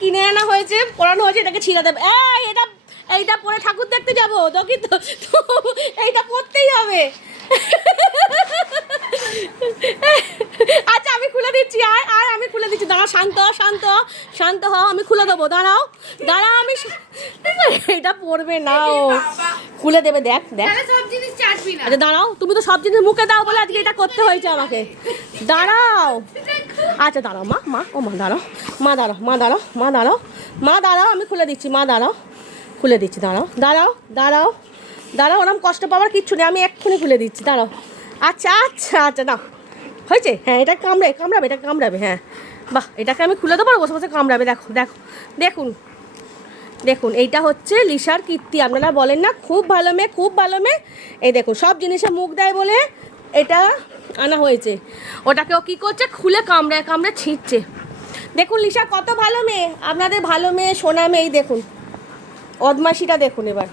কিনে আনা হয়েছে, পরানো হয়েছে, এটাকে ছিঁড়ে দেবে। এটা এইটা পরে ঠাকুর দেখতে যাবো তো, কিন্তু এইটা পরতেই হবে। আচ্ছা আমি খুলে দিচ্ছি, আর আমি খুলে দিচ্ছি, দাঁড়াও, শান্ত শান্ত শান্ত হও, আমি খুলে দেবো, দাঁড়াও দাঁড়াও, আমি এটা পরবে না, ও খুলে দেবে, দেখ দেখ। আচ্ছা দাঁড়াও, তুমি তো সব জিনিস মুখে দাও বলে আজকে এটা করতে হয়েছে আমাকে, দাঁড়াও। আচ্ছা দাঁড়াও মা, মা, ও মা দাঁড়াও, মা দাঁড়াও, মা দাঁড়াও, মা দাঁড়াও, মা দাঁড়াও, আমি খুলে দিচ্ছি, মা দাঁড়াও, খুলে দিচ্ছি, দাঁড়াও দাঁড়াও দাঁড়াও দাঁড়াও, ওরকম কষ্ট পাওয়ার কিচ্ছু নেই, আমি এক্ষুনি খুলে দিচ্ছি, দাঁড়াও। আচ্ছা আচ্ছা আচ্ছা নাও, হয়েছে, হ্যাঁ এটা কামড়াবে, এটা কামড়াবে, হ্যাঁ বাহ, এটাকে আমি খুলে দেবো আর বসে বসে কামড়াবে, দেখো দেখো, দেখুন দেখুন, এইটা হচ্ছে লিসার কীর্তি। আপনারা বলেন না খুব ভালো মেয়ে, খুব ভালো মেয়ে, এই দেখুন সব জিনিসে মুখ দেয় বলে এটা আনা হয়েছে। ওটাকে ও কী করছে, খুলে কামড়ায় কামড়ে ছিঁড়ছে। দেখুন লিসা কত ভালো মেয়ে, আপনাদের ভালো মেয়ে, সোনা মেয়ে, এই দেখুন বদমাশিটা দেখুন এবার।